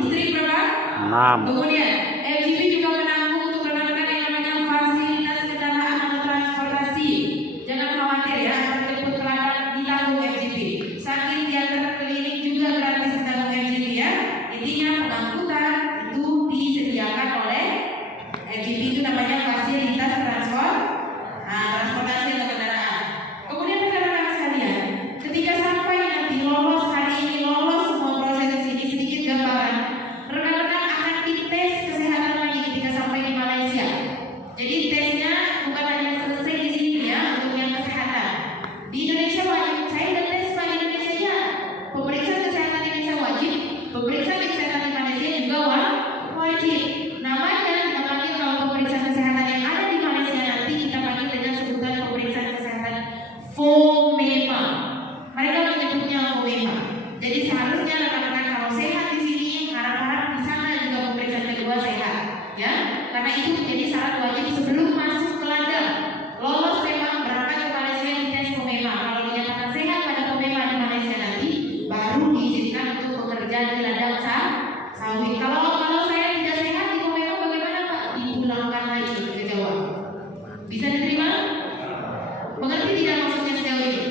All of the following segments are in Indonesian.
Istri berapa? 6. Kemudian LGP juga menanggung untuk rekan-rekan yang namanya fasilitas kendaraan atau transportasi. Jangan khawatir ya, jemput kelapa ditanggung LGP. Sakit diantar klinik juga gratis ditanggung LGP ya. Intinya pengangkutan itu disediakan oleh LGP, itu namanya fasilitas transportasi atau kendaraan. Kemudian rekan-rekan sekalian, ketika sampai nanti lolos hari ini, lolos semua proses ini, sedikit gambaran. Rekan-rekan akan dites kesehatan lagi ketika sampai di Malaysia. Jadi tesnya bukan hanya selesai di sini ya untuk yang kesehatan. Di Indonesia wajib, saya udah tes di Indonesia ya. Pemeriksaan kesehatan di Indonesia wajib, pemeriksaan kesehatan di Malaysia juga wajib. Namanya kita panggil, kalau pemeriksaan kesehatan yang ada di Malaysia nanti kita panggil dengan sebutan pemeriksaan kesehatan FOMEMA. Mereka menyebutnya FOMEMA. Jadi seharusnya rekan-rekan kalau sehat di sini, harap-harap di sana juga pemeriksaan kedua sehat, ya. Karena itu menjadi syarat wajib sebelum masuk ke ladang. Lolos memang berangkat ke Malaysia di tes FOMEMA. Kalau dinyatakan sehat pada FOMEMA di Malaysia nanti, baru diizinkan untuk bekerja di ladang sawit. Kalau saya tidak sehat di FOMEMA bagaimana Pak? Dipulangkan lagi ke Jawa. Bisa diterima? Mengerti tidak maksudnya sejauh ini?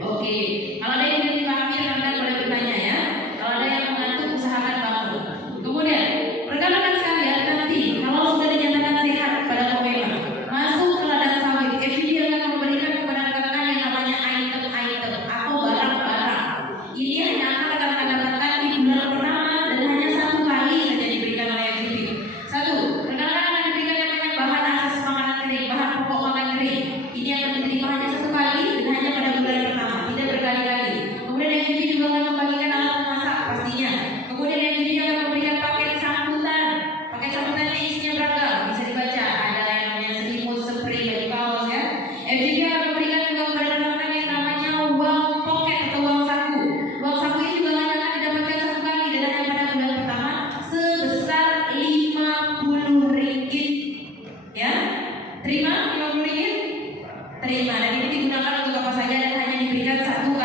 Oke, kalau ada yang tidak dipahami rekan-rekan boleh bertanya ya. Kalau ada yang mengantuk usahakan bangun. Kemudian rekan-rekan sekalian, nanti kalau sudah dinyatakan sehat pada FOMEMA, masuk ke ladang sawit, FGD akan memberikan kepada rekan-rekan yang namanya item-item atau barang-barang. Ini hanya akan rekan-rekan dapatkan di bulan pertama dan hanya satu kali saja diberikan oleh FGD. Satu, rekan-rekan akan diberikan yang namanya bahan akses makanan kering, bahan pokok makan kering. Ini akan diterima hanya satu kali dan hanya pada bulan pertama, tidak berkali-kali. Kemudian FGD juga akan membagikan alat memasak pastinya. Kemudian FGD akan memberikan paket sambutan. Paket sambutannya isinya beragam, bisa dibaca. Ada yang namanya selimut, spray, baju kaos ya. FGD akan memberikan juga kepada rekan-rekan yang namanya uang pocket atau uang saku. Uang saku ini juga hanya akan didapatkan satu kali dan hanya pada bulan pertama sebesar Rp50. Ya, terima Rp50? Terima, dan ini digunakan untuk apa saja dan hanya diberikan satu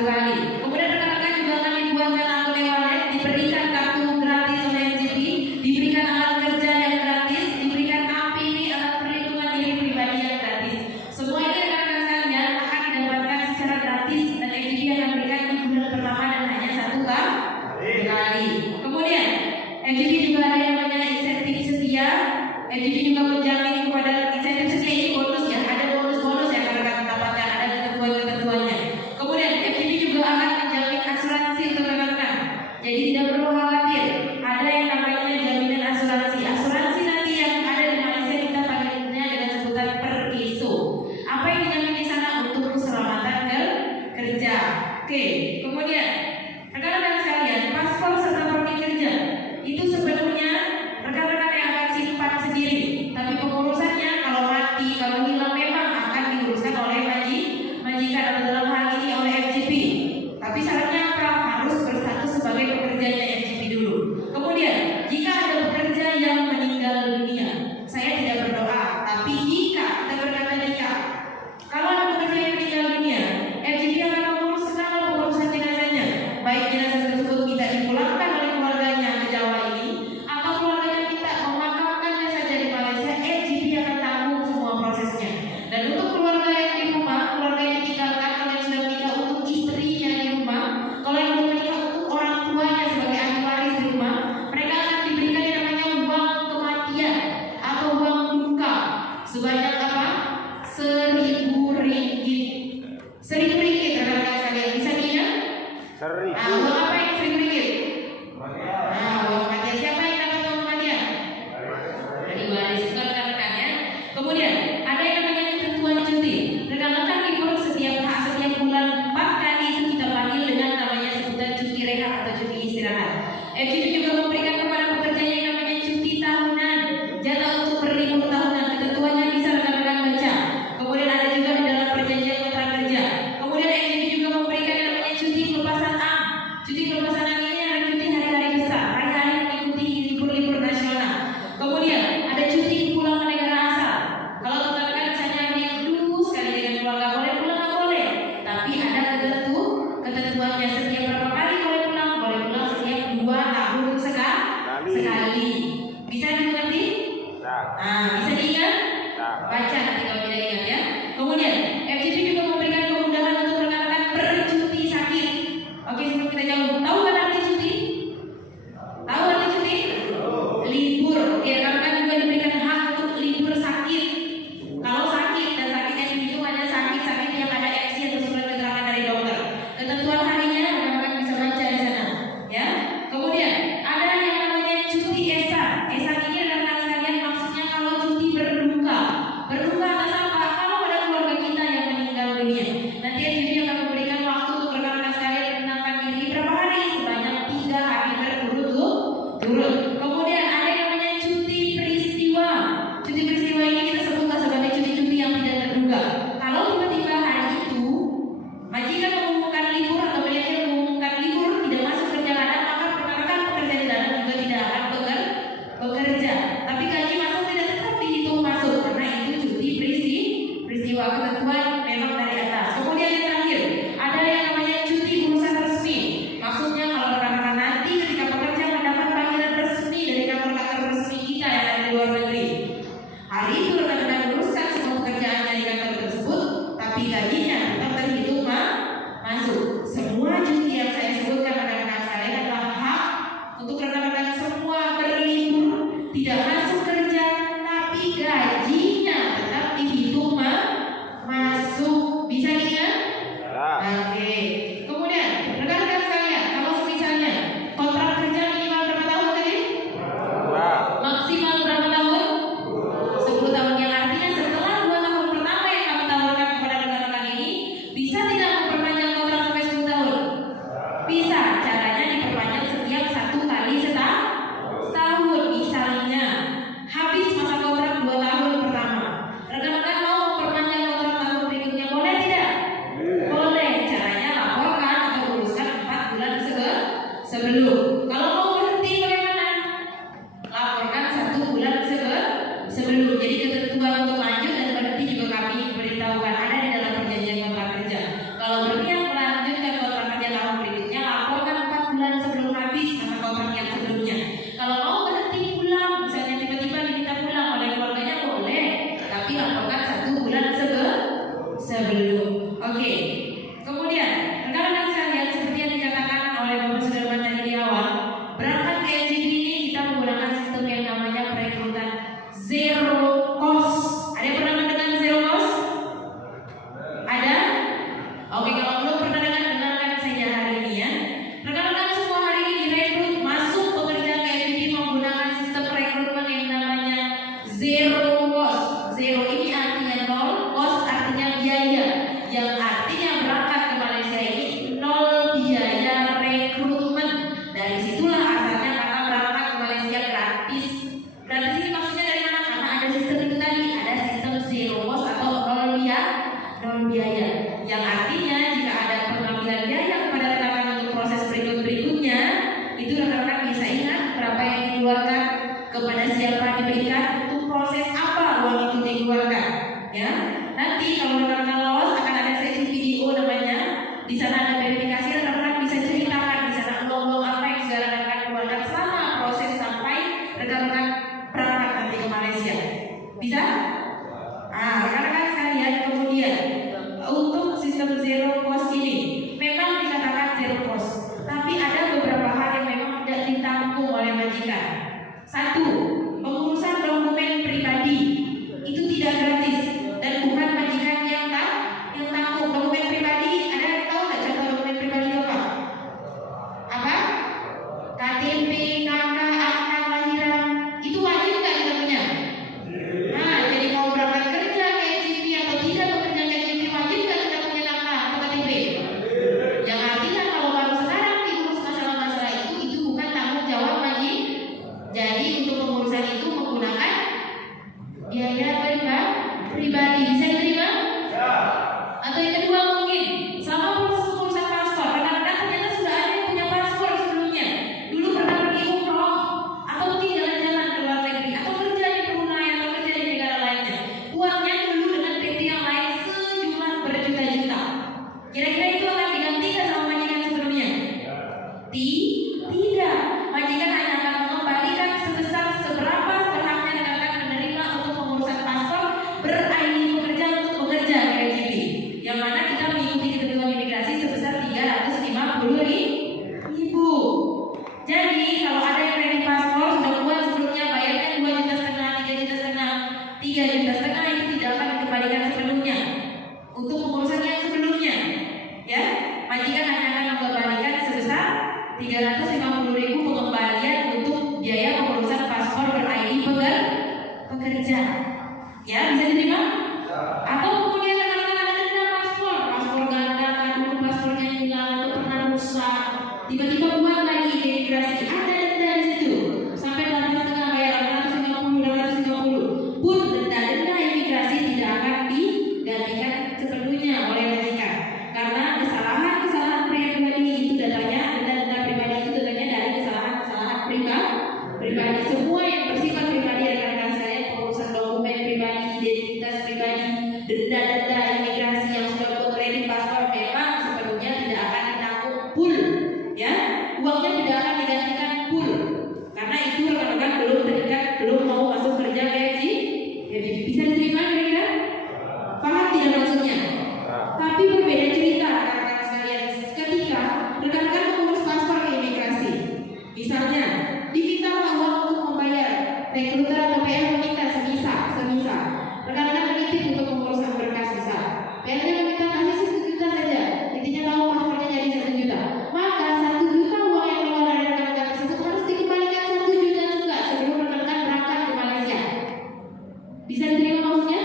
kali. Kemudian rekan-rekan juga akan dibuatkan akun e-wallet, diberikan kartu gratis oleh FGD, diberikan alat kerja yang gratis, diberikan APD alat perlindungan diri pribadi yang gratis. Semua ini rekan-rekan sekalian akan didapatkan secara gratis dan FGD akan berikan di bulan pertama dan hanya satu kali. Kemudian FGD juga ada yang namanya insentif setia. FGD juga menjamin kepada insentif setia ini bonus ya, ada bonus-bonus yang rekan-rekan dapatkan, ada ketentuan-ketentuannya. Kemudian FGD juga akan menjamin asuransi untuk rekan-rekan. Jadi tidak perlu khawatir, ada yang namanya jaminan asuransi. Asuransi nanti yang ada di Malaysia kita panggilnya dengan sebutan Perkiso. Apa yang dijamin di sana untuk keselamatan kerja. Oke, kemudian rekan-rekan sekalian, paspor serta permit kerja itu sebenarnya rekan-rekan yang akan simpan sendiri. Tapi pengurusannya kalau mati, kalau hilang memang akan diuruskan oleh majikan atau dalam hal ini oleh FGP. Tapi syaratnya apa? Harus berstatus sebagai pekerjanya FGP dulu. Kemudian jika ada pekerja yang meninggal dunia, saya tidak berdoa, tapi jika kita berkata jika, kalau ada pekerja yang meninggal dunia, FGP akan mengurus segala pengurusan jenazahnya, baik jenazah tersebut minta dipulangkan oleh keluarganya ke Jawa ini, atau keluarganya minta memakamkannya saja di Malaysia, FGP akan tanggung semua prosesnya. Dan untuk keluarga yang di rumah, keluarga yang ditinggalkan, kalau yang sudah menikah untuk istrinya di rumah, kalau yang belum menikah untuk orang tuanya sebagai ahli waris di rumah, mereka akan diberikan yang namanya uang kematian atau uang duka sebanyak apa? Rp1.000. Rp1.000 rekan-rekan sekalian, bisa diingat? Uang apa yang Rp1.000? Uang kematian. Siapa yang dapat uang kematian? Ahli waris itu rekan-rekan ya. Kemudian ada yang namanya ketentuan cuti. Rekan-rekan libur setiap bulan 4 kali itu kita panggil dengan namanya sebutan cuti rehat atau cuti istirahat. FGD juga memberikan kepada pekerjanya yang namanya cuti tahunan, jatah untuk berlibur tahunan. Ketentuannya bisa rekan-rekan baca. Kemudian ada juga di dalam perjanjian mitra kerja. Kemudian FGD juga memberikan yang namanya cuti pelepasan am. sebelum. Oke. Kemudian rekan-rekan sekalian, seperti yang dikatakan oleh Bapak Sudarman tadi di awal, berangkat ke LGB ini kita menggunakan sistem yang namanya perekrutan zero cost. Ada yang pernah mendengar zero cost? Ada? Oke, kalau belum pernah dengarkan saja hari ini ya. Rekan-rekan semua hari ini direkrut masuk bekerja ke LGB menggunakan sistem rekrutmen yang namanya zero cost. Zero ini artinya nol, cost artinya biaya. Yang artinya berangkat ke Malaysia ini nol biaya rekrutmen. Dari situlah asalnya kata berangkat ke Malaysia gratis. Gratis ini maksudnya dari mana? Karena ada sistem itu tadi, ada sistem zero cost atau nol biaya. Yang artinya jika ada pengambilan biaya kepada rekan-rekan untuk proses berikutnya, itu rekan-rekan bisa ingat berapa yang dikeluarkan, kepada siapa diberikan, untuk proses apa uang itu dikeluarkan. Ya, nanti kalau rekan-rekan lolos akan ada sesi video namanya. Di sana ada verifikasi, rekan-rekan bisa ceritakan di sana uang apa yang sudah rekan-rekan keluarkan selama proses sampai rekan-rekan berangkat nanti ke Malaysia. Bisa? Rekan-rekan sekalian, kemudian untuk sistem zero cost ini memang dikatakan zero cost, tapi ada beberapa hal yang memang tidak ditanggung oleh majikan. Satu, pengurusan dokumen pribadi itu tidak gratis dan bukan majikan yang tanggung. Dokumen pribadi, ada yang tahu nggak contoh dokumen pribadi apa? Apa? KTP, KK, akta kelahiran, itu wajib nggak kita punya? Jadi mau berangkat kerja ke LGB atau tidak bekerja ke LGB, wajib nggak kita punya KK atau KTP? Yang artinya kalau baru sekarang diurus masalah-masalah itu bukan tanggung jawab majik. Jadi untuk pengurusan itu menggunakan biaya pribadi. Bisa diterima? Atau yang kedua mungkin selama proses pengurusan paspor, rekan-rekan ternyata sudah ada yang punya paspor sebelumnya. Dulu pernah pergi umroh atau mungkin jalan-jalan ke luar negeri atau kerja di Brunei atau kerja di negara lainnya. Uangnya dulu dengan PT yang lain sejumlah berjuta-juta. Kira-kira itu akan digantikan sama majikan sebelumnya? Tidak. Majikan hanya akan mengembalikan sebesar seberapa berhaknya rekan-rekan menerima untuk pengurusan paspor ber-ID pekerja untuk bekerja ke LGB. Yang mana kita mengikuti ketentuan imigrasi sebesar 350.000. Jadi kalau ada yang kredit paspor sudah buat sebelumnya bayarnya 2,5 juta, 3,5 juta, itu tidak akan dikembalikan sepenuhnya untuk pengurusan yang sebelumnya. Ya, majikan hanya akan mengembalikan sebesar 350.000 pengembalian untuk biaya pengurusan paspor ber-ID pekerja. Ya, bisa diterima? Atau kemudian rekan-rekan ada denda paspor ganda, kadang paspornya hilang atau pernah rusak, tiba-tiba buat lagi ke imigrasi, ada denda di situ sampai 8,5 bayar 250 pun denda imigrasi tidak akan digantikan sepenuhnya oleh majikan karena kesalahan pribadi itu datanya, denda pribadi itu datanya dari kesalahan pribadi. Semua yang bersifat pribadi rekan-rekan saya, pengurusan dokumen pribadi, identitas pribadi, denda imigrasi yang sudah buat kredit paspor memang sepenuhnya tidak akan ditanggung full, ya, uangnya tidak akan digantikan full karena itu rekan-rekan belum mau masuk kerja gaji. Bisa diterima kira-kira? Paham tidak maksudnya? Tapi berbeda cerita rekan-rekan sekalian ketika rekan-rekan mengurus paspor ke imigrasi. Misalnya diminta uang untuk membayar, rekruter atau PR meminta semisal rekan-rekan menitip untuk pengurusan berkas misal PR-nya meminta kasih 1 juta saja, intinya tahu paspornya jadi 1 juta, maka 1 juta uang yang keluar dari rekan-rekan tersebut harus dikembalikan 1 juta juga sebelum rekan-rekan berangkat ke Malaysia. Bisa diterima maksudnya?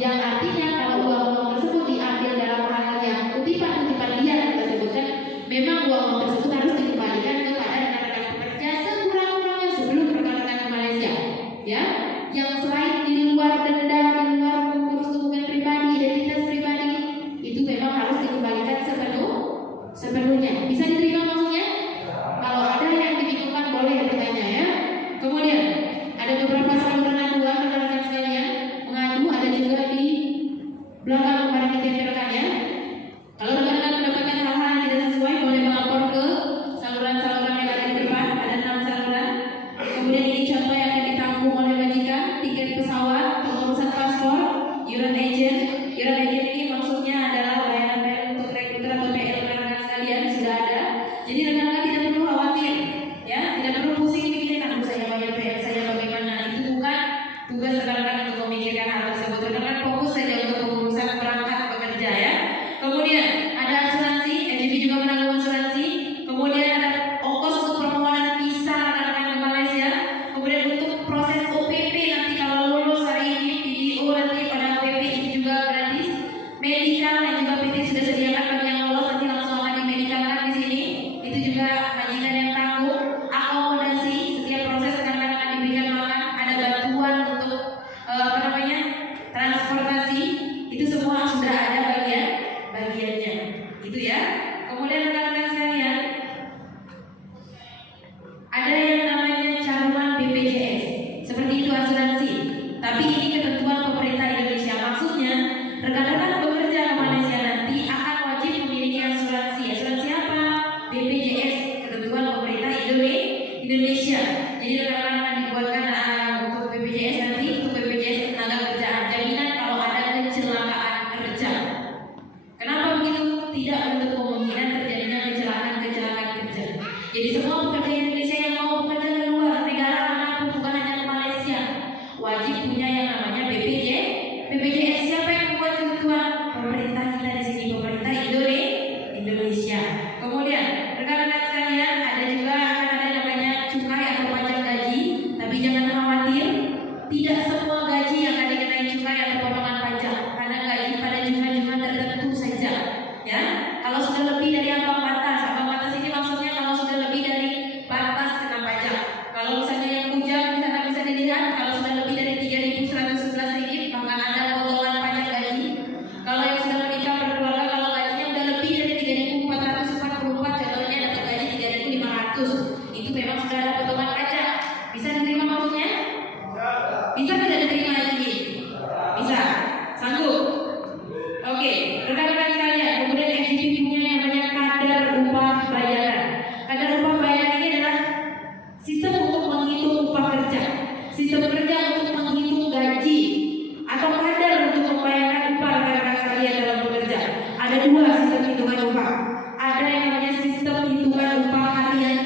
Yang artinya kalau uang tersebut diambil dalam hal yang kutipan dia kita sebutkan, memang uang tersebut harus dikembalikan kepada rekan-rekan pekerja sekurang-kurangnya sebelum rekan-rekan ke Malaysia. Ya, yang selain di luar denda, di luar mengurus dokumen pribadi, identitas pribadi, itu memang harus dikembalikan sepenuhnya. Bisa diterima maksudnya? Kalau ada yang dibingungkan boleh bertanya ya. Kemudian ada beberapa saluran aduan rekan-rekan sekalian, mengadu ada juga di belakang kemarin ditempelkan ya. Kalau rekan-rekan mendapatkan hal-hal yang tidak sesuai boleh melapor ke saluran-saluran yang ada di depan, ada 6 saluran. Kemudian ini contoh yang akan ditanggung oleh majikan, tiket pesawat, pengurusan paspor, iuran agent ini Medical yang juga PT sudah sediakan bagi yang lolos nanti langsung akan dimedikalkan di sini. Itu juga majikan yang tanggung. Akomodasi setiap proses akan diberikan makan. Ada bantuan untuk transportasi. Itu semua sudah ada bagiannya. Itu ya. Kemudian rekan-rekan sekalian, ada yang namanya caruman BPJS. Seperti itu asuransi. Tapi ini ketentuan pemerintah Indonesia. Maksudnya rekan-rekan bekerja ke Malaysia nanti akan wajib memiliki asuransi. Asuransi apa? BPJS, ketentuan pemerintah Indonesia. Jadi rekan-rekan akan dibuatkan untuk BPJS nanti, untuk BPJS tenaga kerjaan, jaminan kalau ada kecelakaan kerja. Kenapa begitu? Tidak menutup kemungkinan terjadinya kecelakaan kerja. Jadi semua pekerja Indonesia yang mau bekerja ke luar negara manapun, bukan hanya ke Malaysia, wajib punya yang namanya BPJS. Siapa yang membuat ketentuan? Pemerintah kita di sini, pemerintah Indonesia. Kemudian rekan-rekan sekalian, ada juga akan ada namanya cukai atau pajak gaji. Tapi jangan khawatir, tidak semua gaji yang akan dikenai cukai atau potongan pajak, karena gaji pada jumlah-jumlah tertentu saja. Ya, kalau sudah lebih dari ambang batas ini maksudnya kalau sudah lebih dari batas kena pajak. Kalau misalnya yang bujang bisa dilihat, kalau sudah lebih dari 3.111 ringgit maka ada potongan pajak gaji. Kalau yang sudah menikah berkeluarga, kalau gajinya sudah lebih dari 3.444, contohnya dapat gaji 3.500, itu memang sudah ada potongan pajak. Bisa diterima maksudnya? Bisa tidak diterima lagi? Bisa. Sanggup? Oke, rekan-rekan sekalian, kemudian FGP punya yang namanya kadar upah bayaran. Kadar upah bayaran ini adalah sistem untuk menghitung upah kerja, sistem kerja untuk menghitung gaji, atau kadar untuk membayarkan upah rekan-rekan sekalian dalam bekerja. Ada dua sistem hitungan upah. Ada yang namanya sistem hitungan upah harian,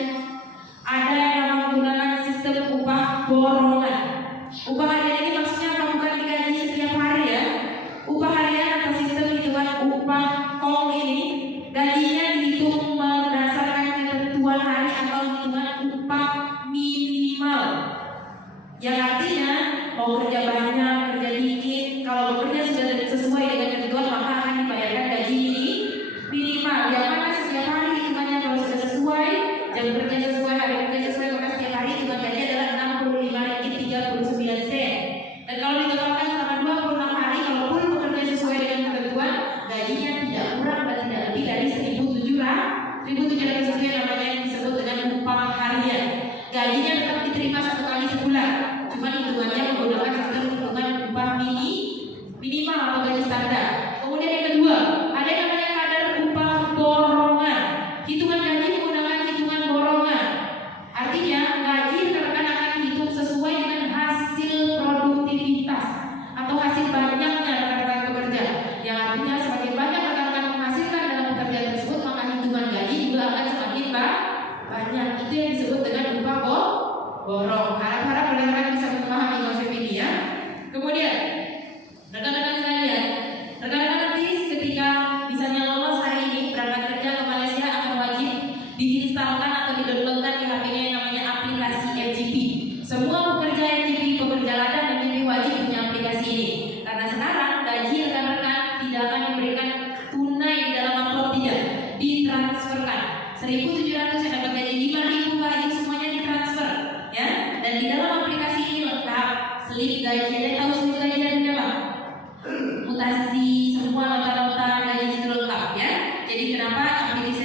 ada yang namanya menggunakan sistem upah borongan. Upah harian ini maksudnya apa? Bukan digaji setiap hari ya. Upah harian atau sistem hitungan upah kong ini gajinya dihitung berdasarkan ketentuan hari atau hitungan upah minimal. Yang artinya mau kerja banyak, kerja dikit, kalau bekerja sudah sesuai dengan ketentuan maka akan dibayarkan gaji minimal. Yang mana setiap hari hitungannya kalau sudah sesuai, jam kerja sesuai, hari kerja sesuai, maka setiap hari hitungan gaji adalah 65.39 sen. Dan kalau ditotalkan selama 26 hari, kalau pun bekerja sesuai dengan ketentuan, gajinya tidak kurang dan tidak lebih dari 1.700 rupiah, namanya yang disebut dengan upah harian. Gajinya tetap diterima satu kali sebulan, cuma hitungannya menggunakan sistem hitungan upah minimal atau gaji standar. Kemudian yang kedua, ada yang namanya kadar upah borongan. Hitungan gaji menggunakan hitungan borongan. Artinya gaji rekan akan dihitung sesuai dengan hasil produktivitas atau hasil banyaknya rekan-rekan bekerja. Yang artinya semakin banyak rekan-rekan menghasilkan dalam pekerjaan tersebut, maka hitungan gaji juga akan semakin banyak. Itu yang disebut dengan upah borong. Harap-harap rekan-rekan bisa memahami konsep ini ya. Kemudian rekan-rekan sekalian, rekan-rekan nanti ketika misalnya lolos hari ini berangkat kerja ke Malaysia akan wajib diinstalkan atau didownloadkan di HP-nya yang namanya aplikasi FGP. Semua pekerja FGP, pekerja ladang dan FGP wajib punya aplikasi ini. Karena sekarang gaji rekan-rekan tidak akan diberikan tunai di dalam amplop, tidak, ditransferkan. 1.700 yang dapat gaji 5.000 gaji semuanya ditransfer, ya. Dan di dalam aplikasi ini lengkap slip gaji. Ada tahu slip gaji artinya apa? Mutasi semua nota-nota gaji itu lengkap ya. Jadi kenapa aplikasi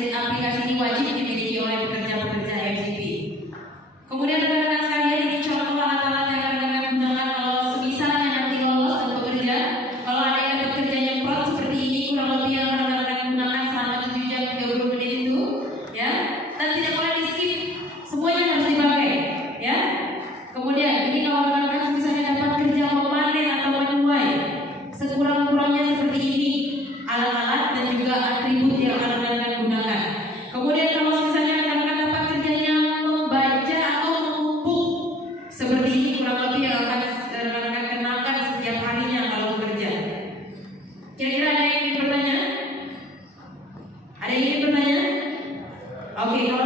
ini wajib dimiliki oleh pekerja-pekerja FGP. Kemudian rekan-rekan sekalian, ini contoh alat-alat yang rekan-rekan gunakan kalau semisalnya nanti lolos dan bekerja. Kalau ada yang dapat kerja nyemprot seperti ini, kurang lebih yang rekan-rekan gunakan selama 7 jam 30 menit itu ya. Dan tidak boleh di skip, semuanya harus dipakai ya. Kemudian ini kalau rekan-rekan misalnya dapat kerja memanen atau menuai, sekurang-kurangnya seperti ini alat-alat dan juga atribut yang rekan-rekan gunakan. Kemudian kalau misalnya rekan-rekan dapat kerjanya membaca atau mengumpuk, seperti ini kurang lebih yang akan rekan-rekan kenalkan setiap harinya kalau bekerja. Kira-kira ada yang ingin bertanya? Ada yang ingin bertanya? Oke, kalau